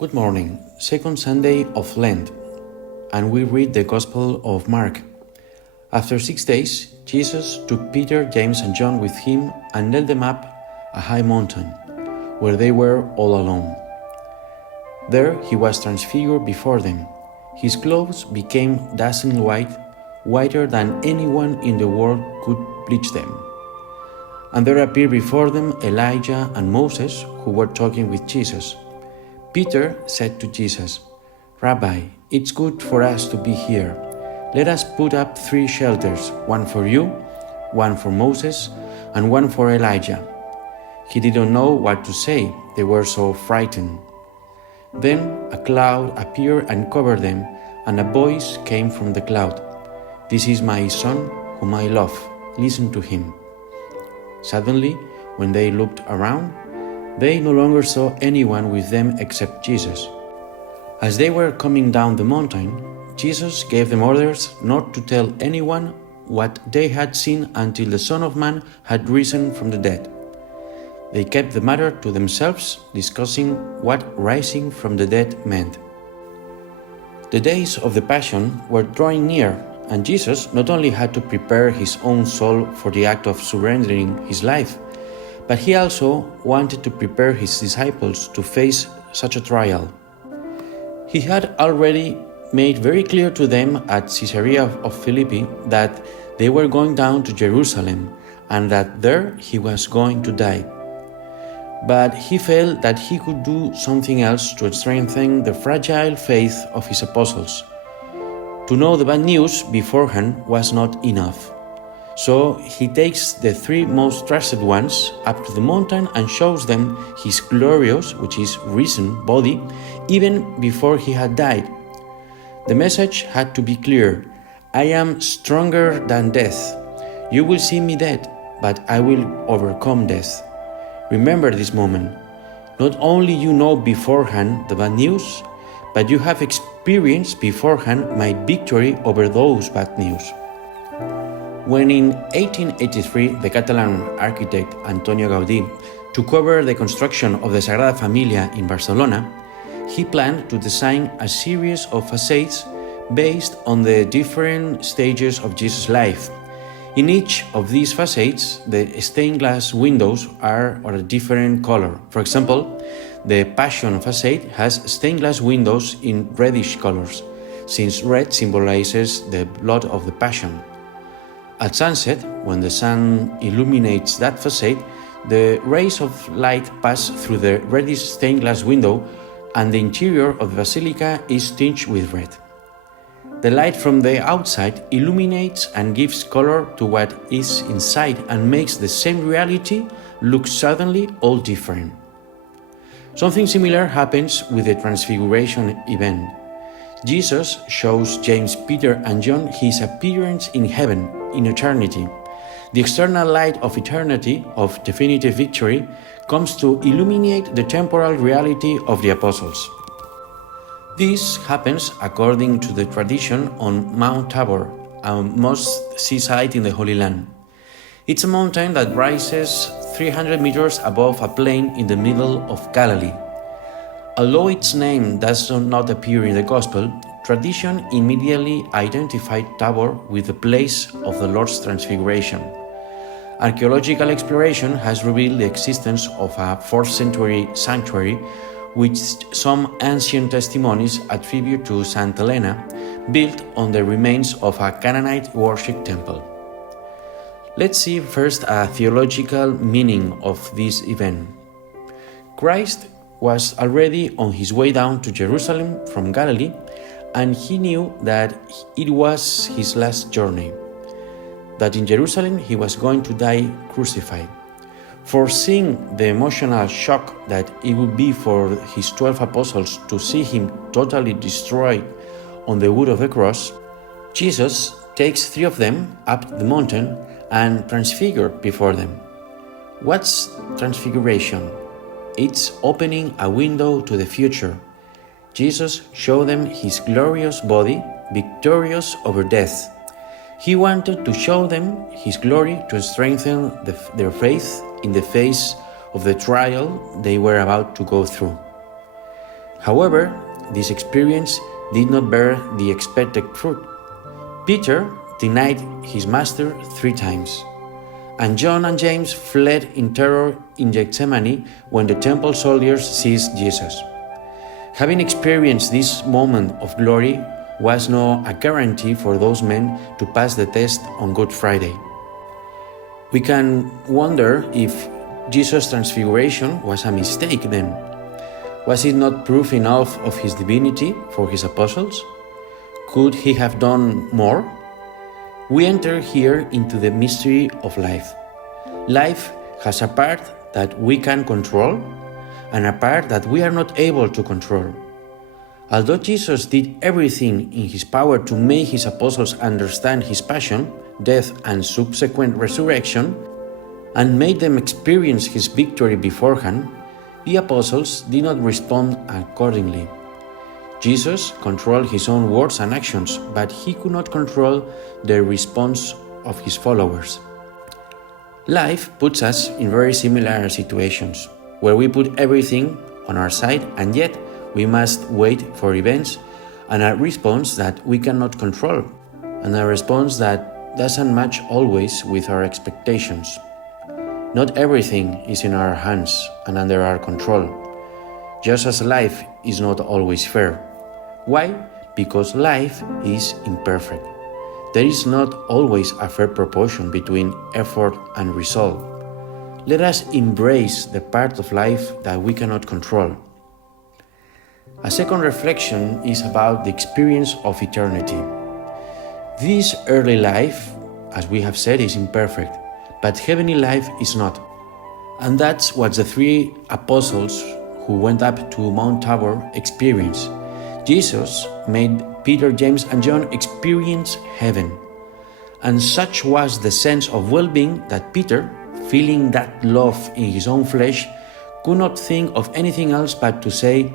Good morning, second Sunday of Lent, and we read the Gospel of Mark. After 6 days, Jesus took Peter, James, and John with him and led them up a high mountain, where they were all alone. There he was transfigured before them. His clothes became dazzling white, whiter than anyone in the world could bleach them. And there appeared before them Elijah and Moses, who were talking with Jesus. Peter said to Jesus, "Rabbi, it's good for us to be here. Let us put up 3 shelters, one for you, one for Moses, and one for Elijah." He didn't know what to say. They were so frightened. Then a cloud appeared and covered them, and a voice came from the cloud, "This is my son, whom I love. Listen to him." Suddenly, when they looked around, they no longer saw anyone with them except Jesus. As they were coming down the mountain, Jesus gave them orders not to tell anyone what they had seen until the Son of Man had risen from the dead. They kept the matter to themselves, discussing what rising from the dead meant. The days of the Passion were drawing near, and Jesus not only had to prepare his own soul for the act of surrendering his life, but he also wanted to prepare his disciples to face such a trial. He had already made very clear to them at Caesarea of Philippi that they were going down to Jerusalem and that there he was going to die. But he felt that he could do something else to strengthen the fragile faith of his apostles. To know the bad news beforehand was not enough. So he takes the 3 most trusted ones up to the mountain and shows them his glorious, which is risen, body, even before he had died. The message had to be clear: "I am stronger than death. You will see me dead, but I will overcome death." Remember this moment. Not only you know beforehand the bad news, but you have experienced beforehand my victory over those bad news. When in 1883 the Catalan architect Antonio Gaudí took over the construction of the Sagrada Familia in Barcelona, he planned to design a series of facades based on the different stages of Jesus' life. In each of these facades, the stained glass windows are of a different color. For example, the Passion facade has stained glass windows in reddish colors, since red symbolizes the blood of the Passion. At sunset, when the sun illuminates that facade, the rays of light pass through the reddish stained glass window, and the interior of the basilica is tinged with red. The light from the outside illuminates and gives color to what is inside and makes the same reality look suddenly all different. Something similar happens with the Transfiguration event. Jesus shows James, Peter, and John his appearance in heaven, in eternity. The external light of eternity, of definitive victory, comes to illuminate the temporal reality of the apostles. This happens according to the tradition on Mount Tabor, a most seaside in the Holy Land. It's a mountain that rises 300 meters above a plain in the middle of Galilee. Although its name does not appear in the Gospel, tradition immediately identified Tabor with the place of the Lord's Transfiguration. Archaeological exploration has revealed the existence of a 4th century sanctuary, which some ancient testimonies attribute to St. Helena, built on the remains of a Canaanite worship temple. Let's see first a theological meaning of this event. Christ was already on his way down to Jerusalem from Galilee, and he knew that it was his last journey, that in Jerusalem he was going to die crucified. Foreseeing the emotional shock that it would be for his 12 apostles to see him totally destroyed on the wood of the cross, Jesus takes 3 of them up the mountain and transfigured before them. What's transfiguration? It's opening a window to the future. Jesus showed them his glorious body, victorious over death. He wanted to show them his glory to strengthen their faith in the face of the trial they were about to go through. However, this experience did not bear the expected fruit. Peter denied his master 3 times, and John and James fled in terror in Gethsemane when the temple soldiers seized Jesus. Having experienced this moment of glory was not a guarantee for those men to pass the test on Good Friday. We can wonder if Jesus' transfiguration was a mistake then. Was it not proof enough of his divinity for his apostles? Could he have done more? We enter here into the mystery of life. Life has a part that we can control and a part that we are not able to control. Although Jesus did everything in his power to make his apostles understand his passion, death, and subsequent resurrection, and made them experience his victory beforehand, the apostles did not respond accordingly. Jesus controlled his own words and actions, but he could not control the response of his followers. Life puts us in very similar situations, where we put everything on our side and yet we must wait for events and a response that we cannot control, and a response that doesn't match always with our expectations. Not everything is in our hands and under our control, just as life is not always fair. Why? Because life is imperfect. There is not always a fair proportion between effort and result. Let us embrace the part of life that we cannot control. A second reflection is about the experience of eternity. This earthly life, as we have said, is imperfect, but heavenly life is not. And that's what the 3 apostles who went up to Mount Tabor experienced. Jesus made Peter, James, and John experience heaven. And such was the sense of well-being that Peter, feeling that love in his own flesh, could not think of anything else but to say,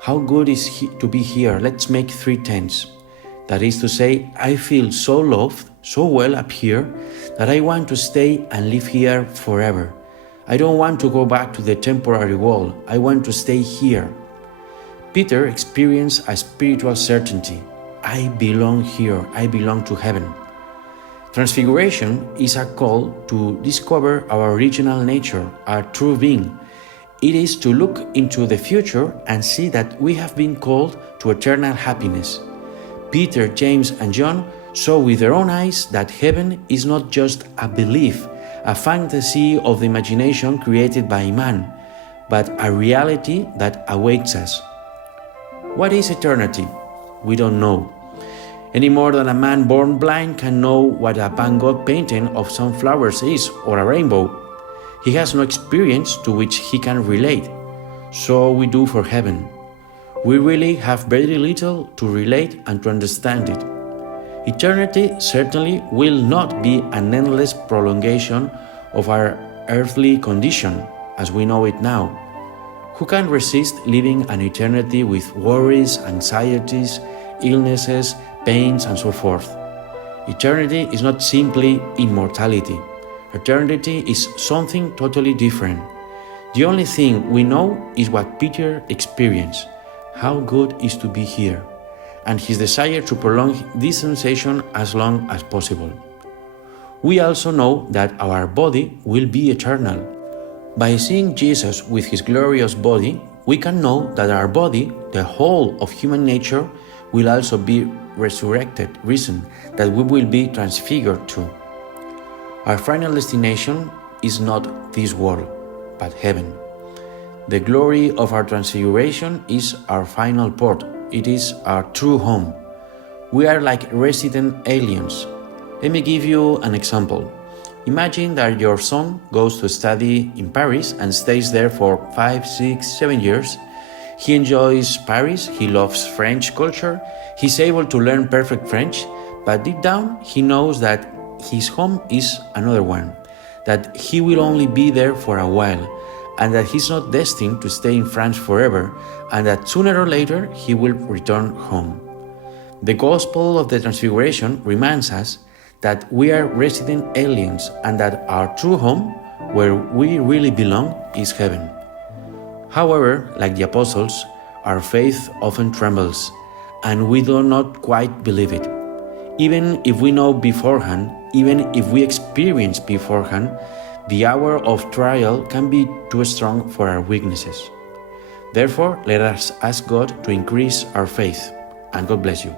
"How good is to be here, let's make 3 tents." That is to say, I feel so loved, so well up here, that I want to stay and live here forever. I don't want to go back to the temporary world, I want to stay here. Peter experienced a spiritual certainty. I belong here, I belong to heaven. Transfiguration is a call to discover our original nature, our true being. It is to look into the future and see that we have been called to eternal happiness. Peter, James, and John saw with their own eyes that heaven is not just a belief, a fantasy of the imagination created by man, but a reality that awaits us. What is eternity? We don't know. Any more than a man born blind can know what a Van Gogh painting of sunflowers is or a rainbow. He has no experience to which he can relate. So we do for heaven. We really have very little to relate and to understand it. Eternity certainly will not be an endless prolongation of our earthly condition as we know it now. Who can resist living an eternity with worries, anxieties, illnesses, pains, and so forth? Eternity is not simply immortality. Eternity is something totally different. The only thing we know is what Peter experienced, how good is to be here, and his desire to prolong this sensation as long as possible. We also know that our body will be eternal. By seeing Jesus with his glorious body, we can know that our body, the whole of human nature, will also be resurrected, risen, that we will be transfigured too. Our final destination is not this world, but heaven. The glory of our transfiguration is our final port. It is our true home. We are like resident aliens. Let me give you an example. Imagine that your son goes to study in Paris and stays there for 5, 6, 7 years. He enjoys Paris, he loves French culture, he's able to learn perfect French, but deep down he knows that his home is another one, that he will only be there for a while, and that he's not destined to stay in France forever, and that sooner or later he will return home. The Gospel of the Transfiguration reminds us that we are resident aliens and that our true home, where we really belong, is heaven. However, like the apostles, our faith often trembles, and we do not quite believe it. Even if we know beforehand, even if we experience beforehand, the hour of trial can be too strong for our weaknesses. Therefore, let us ask God to increase our faith, and God bless you.